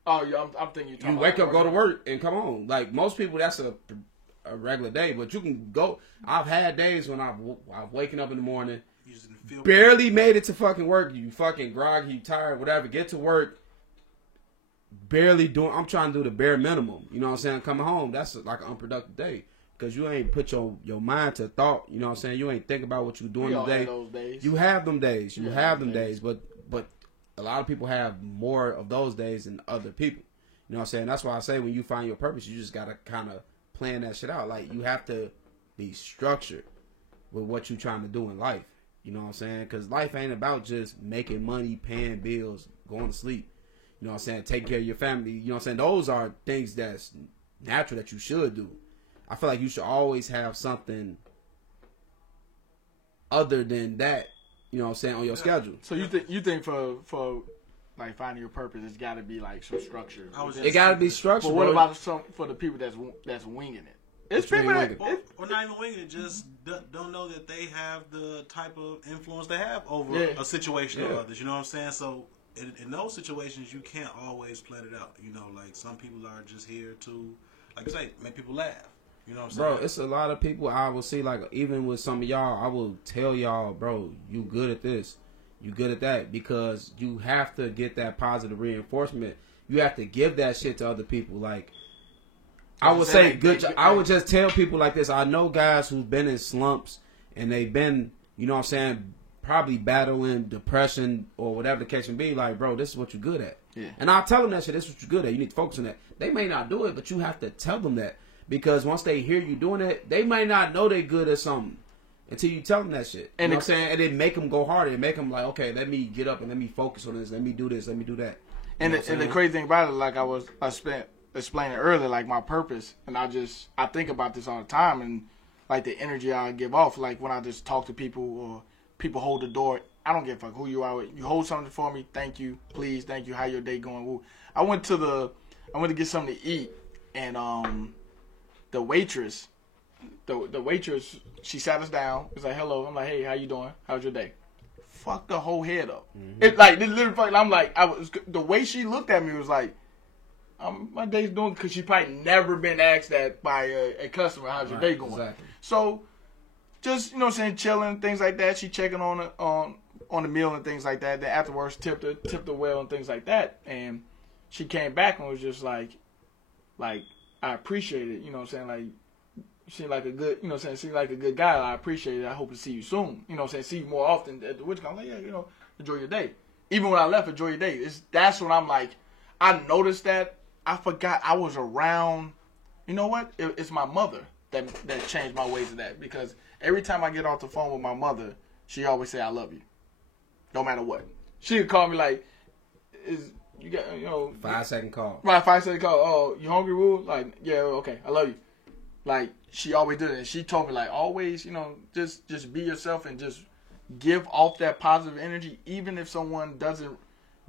Oh, yeah, I'm thinking you're talking You about wake up, go to work, and come home. Like most people, that's a regular day. But you can go. I've had days when I've waking up in the morning, You just didn't feel barely made it to fucking work. You fucking groggy, you tired, whatever. Get to work, barely doing. I'm trying to do the bare minimum. You know what I'm saying? Coming home, that's like an unproductive day because you ain't put your mind to thought. You know what I'm saying? You ain't think about what you doing We all today. have those days. You have them days. You Yeah, have them days. days. But a lot of people have more of those days than other people. You know what I'm saying? That's why I say when you find your purpose, you just gotta kind of plan that shit out. Like you have to be structured with what you're trying to do in life. You know what I'm saying? Because life ain't about just making money, paying bills, going to sleep. You know what I'm saying? Taking care of your family. You know what I'm saying? Those are things that's natural that you should do. I feel like you should always have something other than that. You know what I'm saying, on your schedule. So you think for like finding your purpose, it's got to be like some structure. It got to be structured. But what bro. about for the people that's winging it? It's What you people mean that winging Or not even winging it, just don't know that they have the type of influence they have over Yeah. a situation or Yeah. others. You know what I'm saying? So in those situations, you can't always plan it out. You know, like some people are just here to, like I say, make people laugh. You know what I'm saying? Bro, it's a lot of people I will see, like, even with some of y'all, I will tell y'all, bro, you good at this. You good at that. Because you have to get that positive reinforcement. You have to give that shit to other people. Like, I would say I would just tell people like this. I know guys who've been in slumps and they've been, you know what I'm saying, probably battling depression or whatever the case may be. Like, bro, this is what you're good at. Yeah. And I'll tell them that shit. This is what you're good at. You need to focus on that. They may not do it, but you have to tell them that. Because once they hear you doing it, they might not know they're good at something until you tell them that shit. You know what I'm saying? And it make them go harder. It make them like, okay, let me get up and let me focus on this. Let me do this. Let me do that. You And know what I'm the saying? crazy thing about it, like I was explaining earlier, like my purpose, and I think about this all the time, and like the energy I give off, like when I just talk to people or people hold the door. I don't give a fuck who you are. You hold something for me, thank you, please, thank you. How your day going? Woo. I went to get something to eat, and the waitress, she sat us down. Was like, hello. I'm like, hey, how you doing? How's your day? Fucked the whole head up. It like this literally. I'm like, the way she looked at me was like, my day's doing, because she probably never been asked that by a customer. How's your day going? Exactly. So, just, you know what I'm saying, chilling, things like that. She checking on on the meal and things like that. Then afterwards tipped her well and things like that. And she came back and was just like I appreciate it. You know what I'm saying? Like, seemed like a good, you know what I'm saying? Seemed like a good guy. I appreciate it. I hope to see you soon. You know what I'm saying? See you more often at the WitchCon. I'm like, yeah, you know, enjoy your day. Even when I left, enjoy your day. That's when I'm like, I noticed that. I forgot I was around. You know what? It's my mother that changed my ways of that. Because every time I get off the phone with my mother, she always say, I love you. No matter what. She would call me like, you got, you know. 5-second call. Right, 5-second call. Oh, you hungry, Woo? Like, yeah, okay, I love you. Like, she always did it. And she told me, like, always, you know, just be yourself and just give off that positive energy. Even if someone doesn't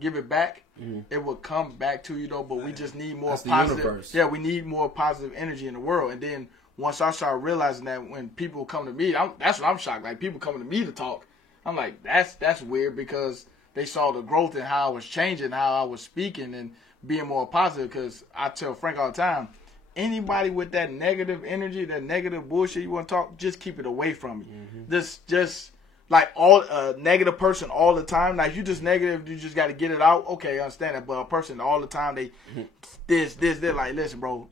give it back, it will come back to you, though. But we just need more positive. Universe. Yeah, we need more positive energy in the world. And then once I started realizing that when people come to me, that's what I'm shocked. Like, people coming to me to talk. I'm like, that's weird because they saw the growth in how I was changing, how I was speaking and being more positive. Because I tell Frank all the time, anybody with that negative energy, that negative bullshit you want to talk, just keep it away from me. Just like all negative person all the time. Like, you just negative, you just got to get it out. Okay, I understand that. But a person all the time, they they're like, listen, bro,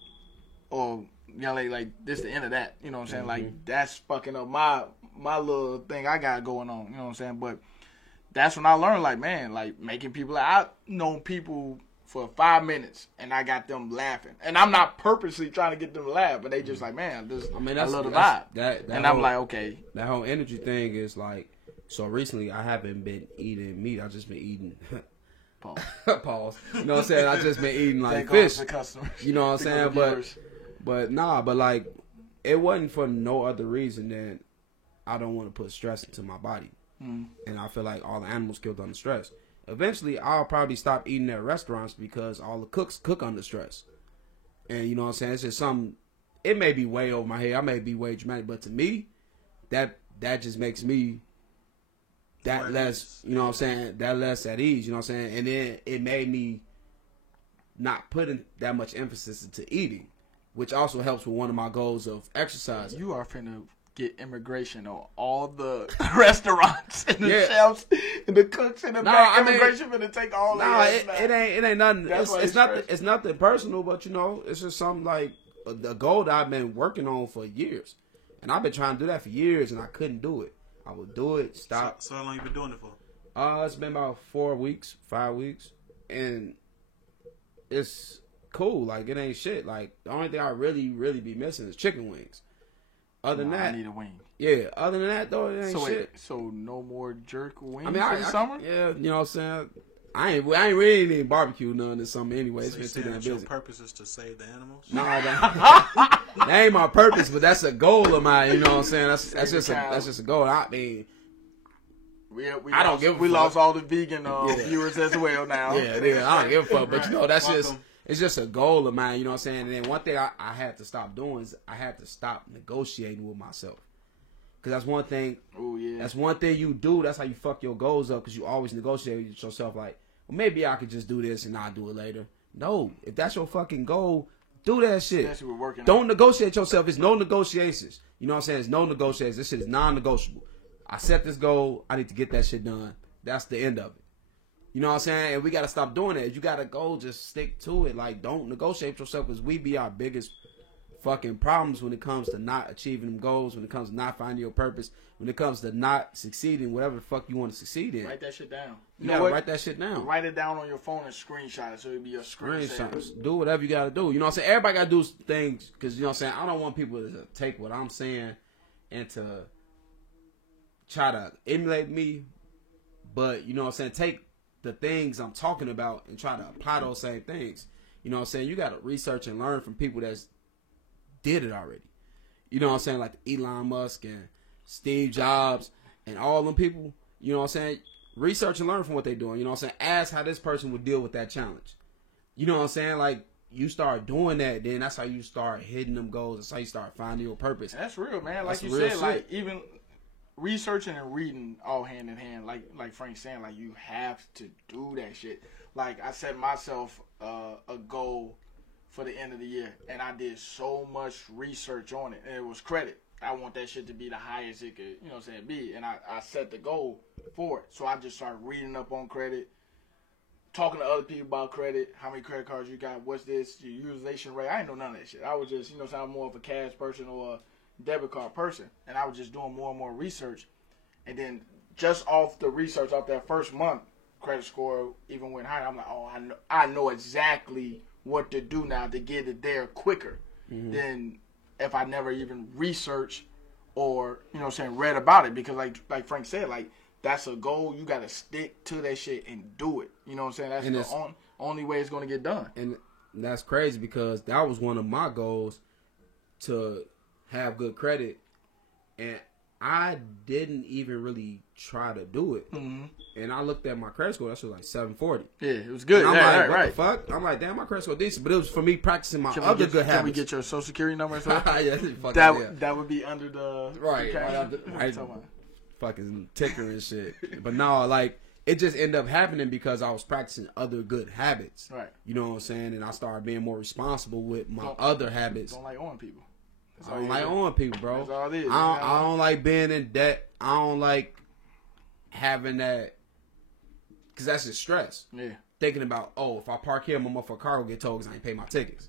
or young lady, like, this the end of that. You know what I'm saying? Like, that's fucking up my little thing I got going on. You know what I'm saying? But that's when I learned, like, man, like, making people. I've known people for 5 minutes, and I got them laughing. And I'm not purposely trying to get them to laugh, but they just like, man, I love the vibe. And I'm like, okay. That whole energy thing is like, so recently I haven't been eating meat. I've just been eating. Pause. You know what I'm saying? I've just been eating like fish. You know what I'm saying? But like, it wasn't for no other reason than I don't want to put stress into my body. And I feel like all the animals killed under stress. Eventually, I'll probably stop eating at restaurants because all the cooks cook under stress. And you know what I'm saying? It's just something, it may be way over my head. I may be way dramatic, but to me, that just makes me that less, you know what I'm saying, that less at ease, you know what I'm saying? And then it made me not putting that much emphasis into eating, which also helps with one of my goals of exercising. You are finna get immigration on all the restaurants and the chefs and the cooks and the immigration finna take all that. It ain't nothing. It's nothing personal, but you know, it's just something like a goal that I've been working on for years, and I've been trying to do that for years, and I couldn't do it. I would do it, stop. So how long you been doing it for? It's been about 5 weeks, and it's cool. Like, it ain't shit. Like, the only thing I really be missing is chicken wings. Other than that, I need a wing. Yeah, other than that though, it ain't shit. So no more jerk wings in the summer? Yeah, you know what I'm saying? I ain't really even barbecue none this summer anyway. So it's been too damn busy. Your purpose is to save the animals? No, that ain't my purpose, but that's a goal of mine. You know what I'm saying? That's just a goal. I mean, I don't give a fuck. We lost all the vegan viewers as well now. Yeah, I don't give a fuck. But you know, it's just a goal of mine. You know what I'm saying? And then one thing I had to stop doing is I had to stop negotiating with myself. Because that's one thing. Oh yeah. That's one thing you do. That's how you fuck your goals up. Because you always negotiate with yourself. Like, well, maybe I could just do this and not do it later. No, if that's your fucking goal, do that shit. Especially with working. Don't negotiate yourself. It's no negotiations. You know what I'm saying? It's no negotiations. This shit is non-negotiable. I set this goal. I need to get that shit done. That's the end of it. You know what I'm saying? And we got to stop doing that. You got to go, just stick to it. Like, don't negotiate with yourself, because we be our biggest fucking problems when it comes to not achieving them goals, when it comes to not finding your purpose, when it comes to not succeeding whatever the fuck you want to succeed in. Write that shit down. You gotta write that shit down. Write it down on your phone and screenshot it so it'll be your screenshot. Do whatever you got to do. You know what I'm saying? Everybody got to do things, because, you know what I'm saying, I don't want people to take what I'm saying and to try to emulate me, but, you know what I'm saying, take the things I'm talking about and try to apply those same things. You know what I'm saying? You got to research and learn from people that's did it already. You know what I'm saying? Like Elon Musk and Steve Jobs and all them people. You know what I'm saying? Research and learn from what they're doing. You know what I'm saying? Ask how this person would deal with that challenge. You know what I'm saying? Like, you start doing that, then that's how you start hitting them goals. That's how you start finding your purpose. That's real, man. Like you said, like, even researching and reading all hand in hand. Like Frank's saying, like, you have to do that shit. Like, I set myself a goal for the end of the year, and I did so much research on it, and it was credit. I want that shit to be the highest it could, you know what I'm saying, be. And I set the goal for it. So I just started reading up on credit, talking to other people about credit, how many credit cards you got, what's this, your utilization rate. I didn't know none of that shit. I was just, you know, I'm more of a cash person or a debit card person. And I was just doing more and more research. And then just off the research, off that first month, credit score even went higher. I'm like, oh, I know exactly what to do now to get it there quicker than if I never even researched or, you know what I'm saying, read about it. Because like Frank said, like, that's a goal. You got to stick to that shit and do it. You know what I'm saying? That's the only way it's going to get done. And that's crazy because that was one of my goals, to have good credit. And I didn't even really try to do it. Mm-hmm. And I looked at my credit score. That was like 740. Yeah, it was good. And I'm like, what the fuck? I'm like, damn, my credit score decent. But it was for me practicing my other good habits. Can we get your social security number? Yeah, that would be under the... Right. Fucking ticker and shit. But no, like, it just ended up happening because I was practicing other good habits. Right. You know what I'm saying? And I started being more responsible with my other habits. Don't like owing people. I don't like owing people, bro. That's all it is. I don't like being in debt. I don't like having that, because that's just stress. Yeah. Thinking about, oh, if I park here, my motherfucking car will get towed because I ain't pay my tickets.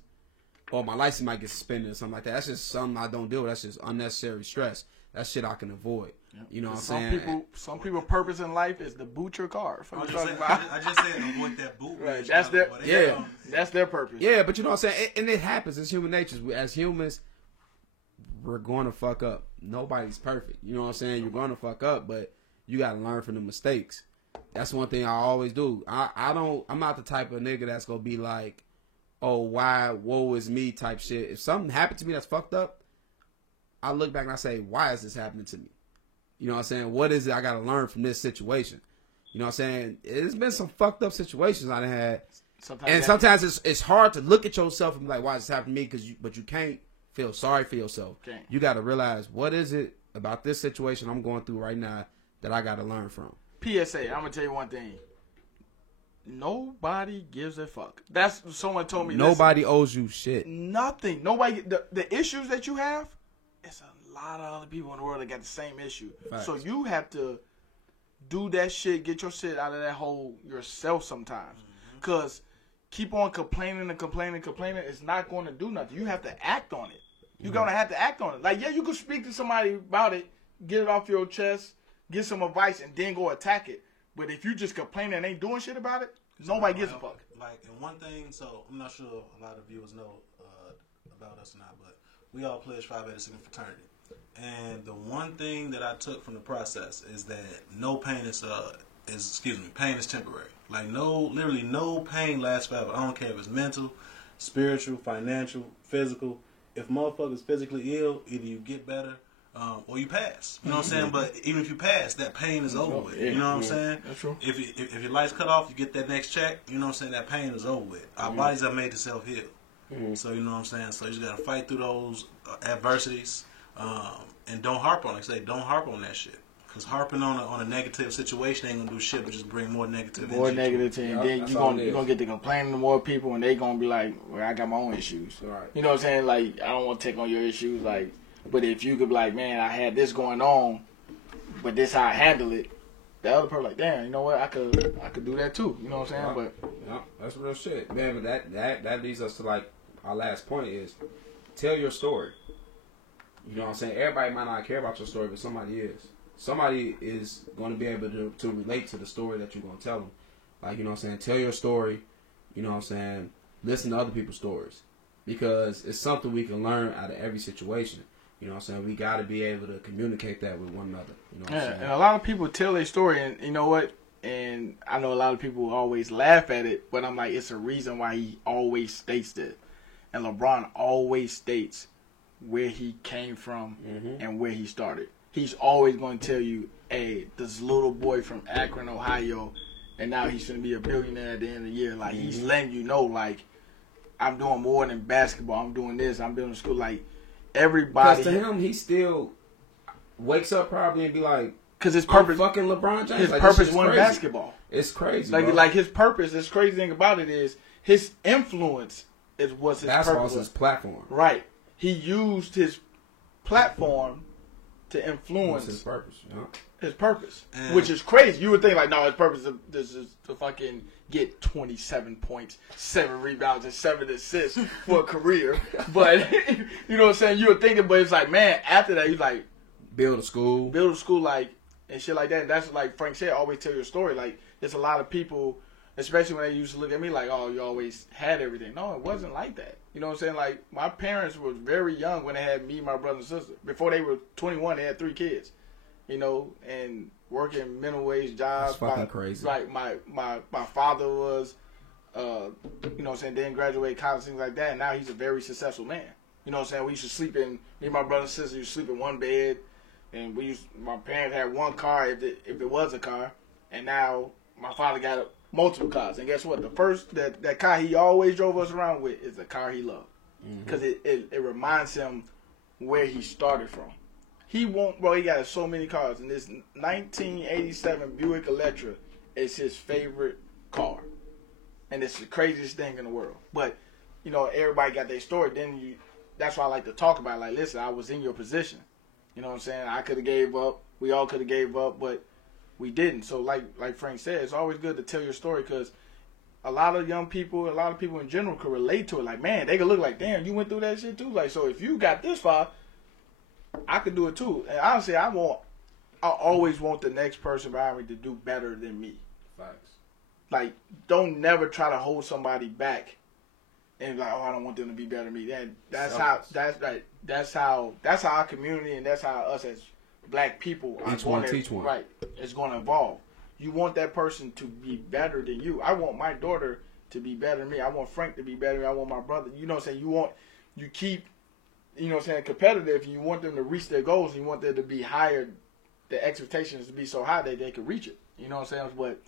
Or my license might get suspended or something like that. That's just something I don't deal with. That's just unnecessary stress. That's shit I can avoid. Yep. You know what I'm saying? Some people's purpose in life is to boot your car. I just said avoid that boot. Right. That's their purpose. Yeah, but you know what I'm saying? And it happens. It's human nature. As humans, we're going to fuck up. Nobody's perfect. You know what I'm saying? You're going to fuck up, but you got to learn from the mistakes. That's one thing I always do. I'm not the type of nigga that's going to be like, oh, why, woe is me type shit. If something happened to me that's fucked up, I look back and I say, why is this happening to me? You know what I'm saying? What is it I got to learn from this situation? You know what I'm saying? There's been some fucked up situations I done had. Sometimes it's hard to look at yourself and be like, why is this happening to me? But you can't feel sorry for yourself. Okay. You got to realize, what is it about this situation I'm going through right now that I got to learn from? PSA, I'm going to tell you one thing. Nobody gives a fuck. That's someone told me. Nobody owes you shit. Nothing. Nobody. The issues that you have, it's a lot of other people in the world that got the same issue. Facts. So you have to do that shit, get your shit out of that hole yourself sometimes. Because keep on complaining is not going to do nothing. You have to act on it. You're going to have to act on it. Like, yeah, you could speak to somebody about it, get it off your chest, get some advice, and then go attack it. But if you just complain and ain't doing shit about it, nobody gives a fuck. Like, and one thing, so I'm not sure a lot of viewers know about us or not, but we all pledge Phi Beta Sigma fraternity. And the one thing that I took from the process is that pain is temporary. Like, literally no pain lasts forever. I don't care if it's mental, spiritual, financial, physical. If motherfuckers physically ill, either you get better or you pass. You know what I'm saying? But even if you pass, that pain is over with. You know what I'm saying? That's true. If your lights cut off, you get that next check, you know what I'm saying? That pain is over with. Our bodies are made to self-heal. So, you know what I'm saying? So, you just got to fight through those adversities and don't harp on it. Like I say, don't harp on that shit. Because harping on a negative situation ain't going to do shit but just bring more negative and then you're going to get to complaining to more people and they going to be like, well, I got my own issues. Right. You know what I'm saying? Like, I don't want to take on your issues. Like, but if you could be like, man, I had this going on, but this how I handle it, the other person like, damn, you know what? I could do that too. You know what I'm saying? But that's real shit, man. But that leads us to, like, our last point is tell your story. You know what I'm saying? Everybody might not care about your story, but somebody is. Somebody is going to be able to relate to the story that you're going to tell them. Like, you know what I'm saying? Tell your story. You know what I'm saying? Listen to other people's stories. Because it's something we can learn out of every situation. You know what I'm saying? We got to be able to communicate that with one another. You know what I'm saying? And a lot of people tell their story, and you know what? And I know a lot of people always laugh at it, but I'm like, it's a reason why he always states that. And LeBron always states where he came from and where he started. He's always going to tell you, hey, this little boy from Akron, Ohio, and now he's going to be a billionaire at the end of the year. Like, he's letting you know, like, I'm doing more than basketball. I'm doing this. I'm building school. Like, everybody. Because to him, he still wakes up probably and be like, because his purpose, I'm fucking LeBron James. His like, purpose wasn't basketball. It's crazy. Like his purpose. This crazy thing about it is his influence was his basketball's purpose. His platform. Right. He used his platform to What's influence his purpose? Yeah. his purpose, And- which is crazy. You would think like, no, his purpose is to fucking get 27 points, 7 rebounds, and 7 assists for a career. But you know what I'm saying? You would think it, but it's like, man, after that, he's like, Build a school. build a school, like, and shit like that. And that's like Frank said, always tell your story. Like, there's a lot of people, especially when they used to look at me like, oh, you always had everything. No, it wasn't like that. You know what I'm saying? Like, my parents were very young when they had me, my brother, and sister. Before they were 21, they had 3 kids. You know, and working minimum wage jobs. That's fucking crazy. Like, my father was, you know what I'm saying, didn't graduate college, things like that. And now he's a very successful man. You know what I'm saying? We used to sleep in, me and my brother and sister used to sleep in one bed. And my parents had one car if it was a car. And now my father got multiple cars. And guess what? The first, that car he always drove us around with is the car he loved. Because it reminds him where he started from. He got so many cars. And this 1987 Buick Electra is his favorite car. And it's the craziest thing in the world. But, you know, everybody got their story. That's why I like to talk about it. Like, listen, I was in your position. You know what I'm saying? I could have gave up. We all could have gave up, but we didn't. So like Frank said, it's always good to tell your story because a lot of young people, a lot of people in general could relate to it. Like, man, they could look like, damn, you went through that shit too. Like, so if you got this far, I could do it too. And honestly, I always want the next person behind me to do better than me. Facts. Like, don't never try to hold somebody back and like, oh, I don't want them to be better than me. Then that's how our community and that's how us as black people are Each one teach one. Right. It's going to evolve. You want that person to be better than you. I want my daughter to be better than me. I want Frank to be better than me. I want my brother. You know what I'm saying? You keep, you know what I'm saying, competitive. You want them to reach their goals. And you want them to be higher. The expectations to be so high that they can reach it. You know what I'm saying? But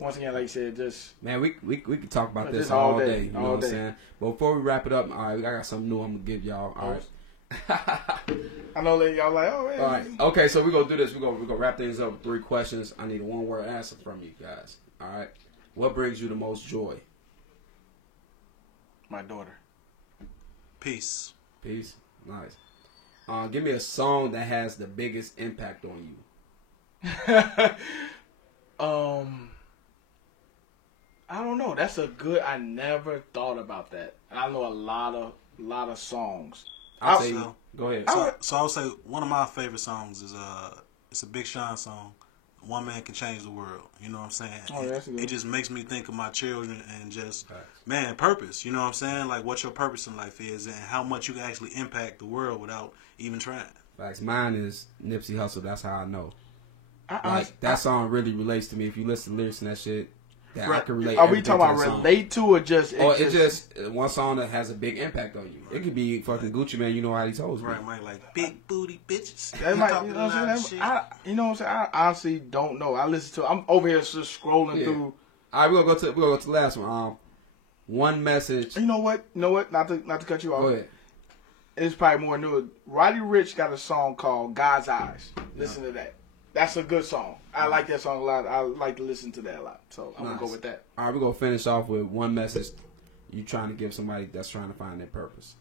once again, like you said, just man, we could talk about this this all all day. day, You know all what I'm day. saying? But before we wrap it up, all right, I got something new I'm gonna give y'all. All right. I know that y'all like, oh, man. All right. Okay, so we're gonna do this. We're gonna wrap things up with 3 questions. I need a 1-word answer from you guys. All right. What brings you the most joy? My daughter. Peace. Peace. Nice. Give me a song that has the biggest impact on you. I don't know. That's a good. I never thought about that. I know a lot of songs. I'll I'll- say, so- go ahead. So I would say one of my favorite songs is it's a Big Sean song. One Man Can Change the World. You know what I'm saying? Oh, that's good. It just makes me think of my children and just Facts. man, purpose. You know what I'm saying? Like what your purpose in life is and how much you can actually impact the world without even trying. Facts. Mine is Nipsey Hussle. That's how I know. I, Like that song really relates to me. If you listen to lyrics and that shit, that I can relate. Are we everything talking to about the song. relate to or just? Or it's just one song that has a big impact on you. It could be fucking Gucci Man. You know how he told me. Right, Mike, like big booty bitches. That might, Talking you know what I'm loud saying? shit. You know what I'm saying? I honestly don't know. I listen to. I'm over here just scrolling Yeah. through. All right, we're gonna go to the last one. One message. You know what? Not to cut you off. Go ahead. It's probably more new. Roddy Ricch got a song called God's Eyes. Listen to that. That's a good song. I like that song a lot. I like to listen to that a lot. So I'm gonna go Nice. with that. All right, we're gonna finish off with one message you trying to give somebody that's trying to find their purpose.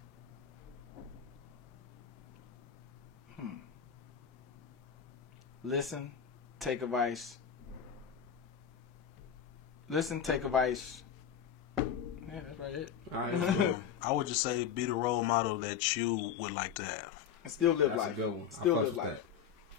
Listen, take advice. Listen, take advice. Yeah, that's right. It. All right, cool. I would just say be the role model that you would like to have. And still live That's life. a good one. Still I fucks live with life.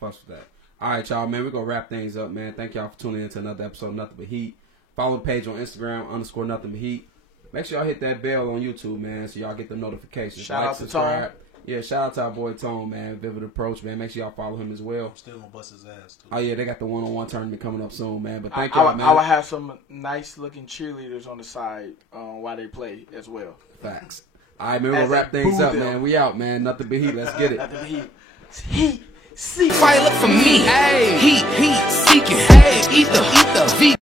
that. Fucks with that. All right, y'all, man. We're going to wrap things up, man. Thank y'all for tuning in to another episode of Nothing But Heat. Follow the page on Instagram, _ Nothing But Heat. Make sure y'all hit that bell on YouTube, man, so y'all get the notifications. Shout out to subscribe. Yeah, shout out to our boy Tone, man. Vivid Approach, man. Make sure y'all follow him as well. Still gonna bust his ass too. Oh, yeah, they got the one-on-one tournament coming up soon, man. But thank I y'all, man. will have some nice looking cheerleaders on the side while they play as well. Facts. All right, man. We're As going to wrap they things boo up, them. man. We out, man. Nothing But Heat. Let's get it. Nothing but heat. Heat. See. Fire, look for me. Heat, seeking. Ether, V.